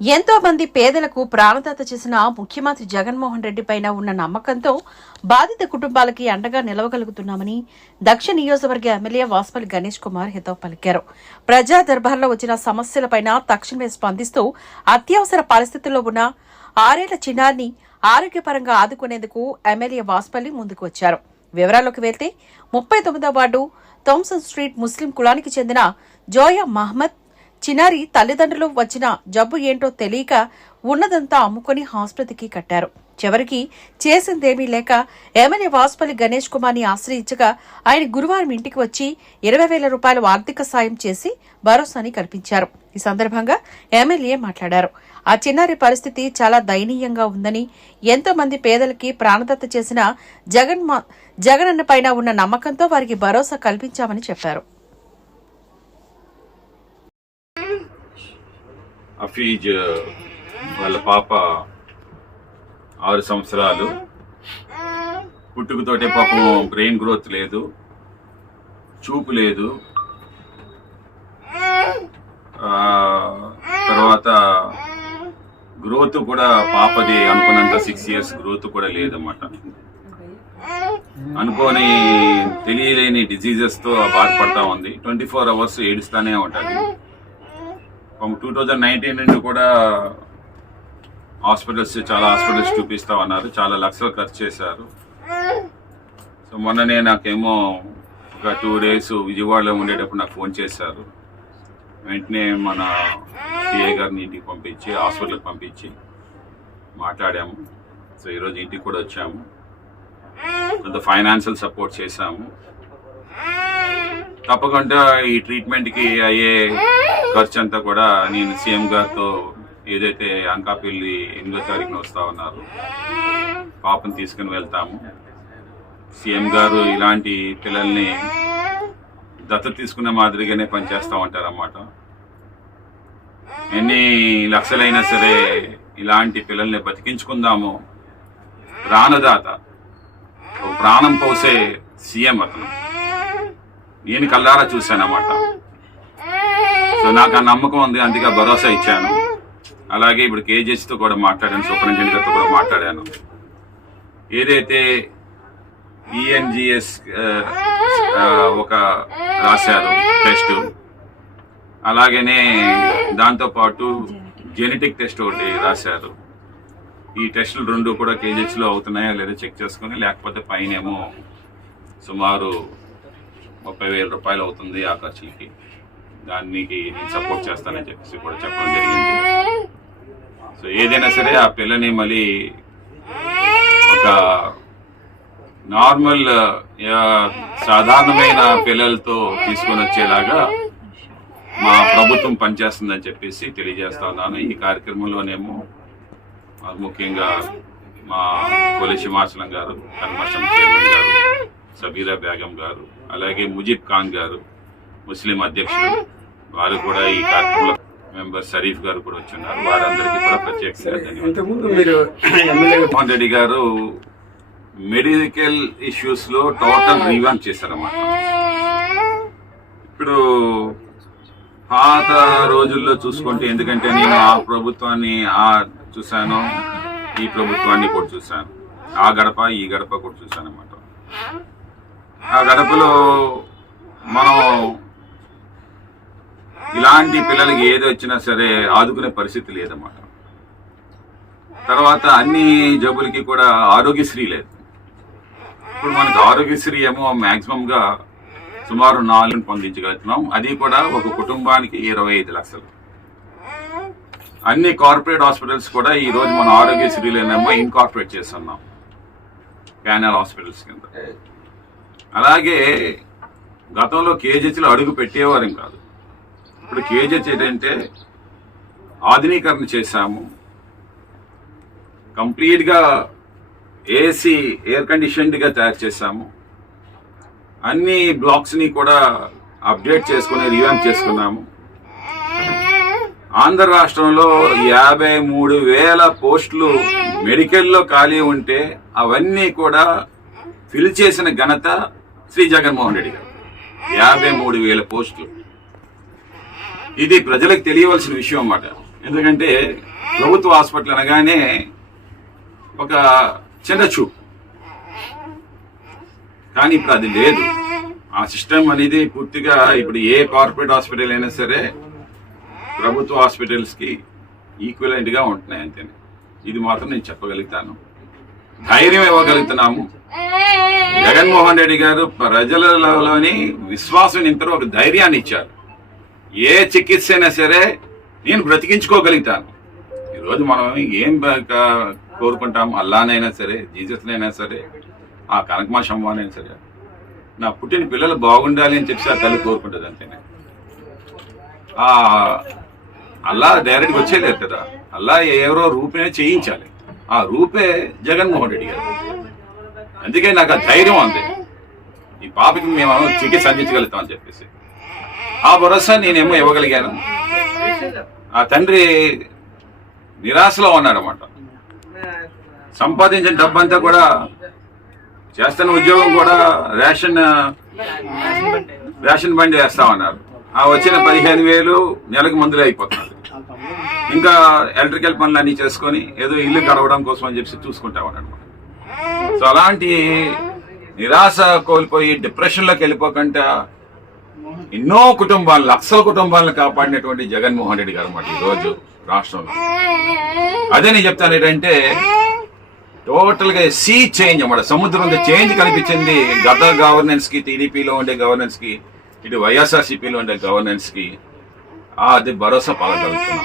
ఎంతో మంది పేదలకు ప్రాణదాత చేసిన ముఖ్యమంత్రి జగన్మోహన్ రెడ్డి పైన ఉన్న నమ్మకంతో బాధిత కుటుంబాలకి అండగా నిలవగలుగుతున్నామని దక్షిణ నియోజకవర్గ ఎమ్మెల్యే వాసుపల్లి గణేష్ కుమార్ హితవు పలికారు. ప్రజా దర్బార్లో వచ్చిన సమస్యలపైన తక్షణమే స్పందిస్తూ అత్యవసర పరిస్థితుల్లో ఉన్న 6 ఏళ్ల చిన్నారిని ఆరోగ్యపరంగా ఆదుకునేందుకు ఎమ్మెల్యే వాసుపల్లి ముందుకు వచ్చారు. వివరాల్లోకి వెళ్తే 39వ వార్డు థామ్సన్ స్ట్రీట్ ముస్లిం కులానికి చెందిన జోయా మహమ్మద్ చిన్నారి తల్లిదండ్రులు వచ్చిన జబ్బు ఏంటో తెలియక ఉన్నదంతా అమ్ముకుని ఆసుపత్రికి కట్టారు. చివరికి చేసిందేమీ లేక ఎమ్మెల్యే వాసుపల్లి గణేష్ కుమార్ని ఆశ్రయించగా ఆయన గురువారం ఇంటికి వచ్చి 20,000 రూపాయల ఆర్థిక సాయం చేసి భరోసాని కల్పించారు. ఈ సందర్భంగా ఎమ్మెల్యే మాట్లాడారు. ఆ చిన్నారి పరిస్థితి చాలా దయనీయంగా ఉందని, ఎంతో మంది పేదలకి ప్రాణదత్త చేసిన జగనన్న పైన ఉన్న నమ్మకంతో వారికి భరోసా కల్పించామని చెప్పారు. హఫీజ్ వాళ్ళ పాప 6 సంవత్సరాలు, పుట్టుకతోటే పాపం బ్రెయిన్ గ్రోత్ లేదు, చూపు లేదు, తర్వాత గ్రోత్ కూడా పాపది అనుకున్నంత 6 years గ్రోత్ కూడా లేదన్నమాట. అనుకోని తెలియలేని డిజీజెస్తో బాధపడతా ఉంది. 24 hours ఏడుస్తానే ఉంటుంది. 2019 నుండి కూడా చాలా హాస్పిటల్స్ చూపిస్తా ఉన్నారు. చాలా లక్షలు ఖర్చు చేశారు. సో మొన్ననే నాకేమో ఒక 2 days విజయవాడలో ఉండేటప్పుడు నాకు ఫోన్ చేశారు. వెంటనే మన పిఏ గారిని ఇంటికి పంపించి హాస్పిటల్కి పంపించి మాట్లాడాము. సో ఈరోజు ఇంటికి కూడా వచ్చాము. కొంత ఫైనాన్షియల్ సపోర్ట్ చేశాము. తప్పకుండా ఈ ట్రీట్మెంట్కి అయ్యే ఖర్చు అంతా కూడా నేను సీఎం గారితో ఏదైతే అనకాపల్లి 8వ తారీఖున వస్తా ఉన్నారు, పాపను తీసుకుని వెళ్తాము. సీఎం గారు ఇలాంటి పిల్లల్ని దత్తత తీసుకున్న మాదిరిగానే పనిచేస్తూ ఉంటారన్నమాట. ఎన్ని లక్షలైనా సరే ఇలాంటి పిల్లల్ని బతికించుకుందాము. ప్రాణదాత, ప్రాణం పోసే సీఎం అతను. నేను కళ్ళారా చూశానన్నమాట. సో నాకు ఆ నమ్మకం ఉంది, అందుకే భరోసా ఇచ్చాను. అలాగే ఇప్పుడు కేజెస్తో కూడా మాట్లాడాను, సూపరింటెండెంట్ గారితో కూడా మాట్లాడాను. ఏదైతే ఈఎన్జిఎస్ ఒక రాశారు టెస్ట్, అలాగనే దాంతోపాటు జెనెటిక్ టెస్ట్ ఒకటి రాశారు. ఈ టెస్టులు 2 కూడా కేజెస్లో అవుతున్నాయా లేదా చెక్ చేసుకుని, లేకపోతే పైనేమో సుమారు 30,000 రూపాయలు అవుతుంది ఆ ఖర్చులకి. దానికి నేను సపోర్ట్ చేస్తానని చెప్పేసి కూడా చెప్పడం జరిగింది. సో ఏదైనా సరే ఆ పిల్లని మళ్ళీ ఒక నార్మల్ సాధారణమైన పిల్లలతో తీసుకొని వచ్చేలాగా మా ప్రభుత్వం పనిచేస్తుందని చెప్పేసి తెలియజేస్తా ఉన్నాను. ఈ కార్యక్రమంలోనేమో ముఖ్యంగా మా కొలి సింహాచలం గారు, కన్మర్షం చైర్మన్ గారు, సబీరా బేగం గారు, అలాగే ముజీబ్ ఖాన్ గారు ముస్లిం అధ్యక్షులు, వారు కూడా ఈ కార్యక్రమంలో మెంబర్ షరీఫ్ గారు కూడా వచ్చున్నారు. వారందరికీ కూడా ప్రత్యేకంగా ధన్యవాదాలు. మోహన్ రెడ్డి గారు మెడికల్ ఇష్యూస్ లో టోటల్ రీవాంప్ చేశారన్నమాట. ఇప్పుడు పాత రోజుల్లో చూసుకుంటే, ఎందుకంటే నేను ఆ ప్రభుత్వాన్ని చూశాను, ఈ ప్రభుత్వాన్ని కూడా చూశాను, ఆ గడప ఈ గడప కూడా చూశాను అన్నమాట. ఆ గడపలో మనం ఇలాంటి పిల్లలకి ఏది వచ్చినా సరే ఆదుకునే పరిస్థితి లేదన్నమాట. తర్వాత అన్ని జబ్బులకి కూడా ఆరోగ్యశ్రీ లేదు. ఇప్పుడు మనకు ఆరోగ్యశ్రీ ఏమో మ్యాక్సిమంగా సుమారు 4 పొందించగలుగుతున్నాం. అది కూడా ఒక కుటుంబానికి 25 లక్షలు. అన్ని కార్పొరేట్ హాస్పిటల్స్ కూడా ఈ రోజు మన ఆరోగ్యశ్రీలోనేమో ఇన్కార్పొరేట్ చేస్తున్నాం ప్యానల్ హాస్పిటల్స్ కింద. అలాగే గతంలో కేజెచ్లో అడుగు పెట్టేవారం కాదు. ఇప్పుడు కేజెచ్ ఏంటంటే ఆధునీకరణ చేశాము. కంప్లీట్గా ఏసీ ఎయిర్ కండిషన్డ్గా తయారు చేశాము. అన్ని బ్లాక్స్ని కూడా అప్డేట్ చేసుకుని రివాంప్ చేసుకున్నాము. ఆంధ్ర రాష్ట్రంలో 53,000 పోస్టులు మెడికల్లో ఖాళీ ఉంటే అవన్నీ కూడా ఫిల్ చేసిన ఘనత శ్రీ జగన్మోహన్ రెడ్డి గారు. 53,000 పోస్టులు. ఇది ప్రజలకు తెలియవలసిన విషయం అన్నమాట. ఎందుకంటే ప్రభుత్వ హాస్పిటల్ అనగానే ఒక చిన్న చూపు, కానీ ఇప్పుడు అది లేదు. ఆ సిస్టమ్ అనేది పూర్తిగా ఇప్పుడు ఏ కార్పొరేట్ హాస్పిటల్ అయినా సరే ప్రభుత్వ హాస్పిటల్స్కి ఈక్వలెంట్ గా ఉంటున్నాయి అంతే. ఇది మాత్రం నేను చెప్పగలుగుతాను, ధైర్యం ఇవ్వగలుగుతున్నాము. జగన్మోహన్ రెడ్డి గారు ప్రజలలోని విశ్వాసం నింపరు, ఒక ధైర్యాన్ని ఇచ్చారు. ఏ చికిత్స అయినా సరే నేను బ్రతికించుకోగలుగుతాను. ఈరోజు మనం ఏం కోరుకుంటాం, అల్లానైనా సరే, జీసస్నైనా సరే, ఆ కనకమాషమ్మనైనా సరే, నా పుట్టిన పిల్లలు బాగుండాలి అని చెప్పి ఆ తల్లి కోరుకుంటుంది అంతేనే. అల్లా డైరెక్ట్గా వచ్చేయలేదు కదా, అల్లా ఎవరో రూపే చేయించాలి. ఆ రూపే జగన్మోహన్ రెడ్డి గారు. అందుకే నాకు ఆ ధైర్యం ఉంది, ఈ పాపకి మేము చికిత్స అందించగలుగుతాం అని చెప్పేసి ఆ భరోసా నేనేమో ఇవ్వగలిగాను. ఆ తండ్రి నిరాశలో ఉన్నాడన్నమాట. సంపాదించిన డబ్బంతా కూడా, చేస్తున్న ఉద్యోగం కూడా రేషన్ బండి వేస్తామన్నారు. ఆ వచ్చిన 15,000 నెలకు మందులే అయిపోతున్నారు. ఇంకా ఎలక్ట్రికల్ పనులు అన్ని చేసుకొని ఏదో ఇల్లు గడవడం కోసం అని చెప్పి చూసుకుంటా ఉన్నాడు. సో అలాంటి నిరాశ కోల్పోయి డిప్రెషన్లోకి వెళ్ళిపోకుండా ఎన్నో కుటుంబాలు, లక్షల కుటుంబాలను కాపాడినటువంటి జగన్మోహన్ రెడ్డి గారు అన్నమాట ఈరోజు రాష్ట్రంలో. అదే నేను చెప్తాను ఏంటంటే, టోటల్ గా సీ చేంజ్ అన్నమాట, సముద్రంలో చేంజ్ కనిపించింది. గత గవర్నెన్స్ కి, టీడీపీలో ఉండే గవర్నెన్స్ కి, ఇటు వైఎస్ఆర్సీపీలో ఉండే గవర్నెన్స్ కి అది భరోసా పలకగలుగుతున్నాం.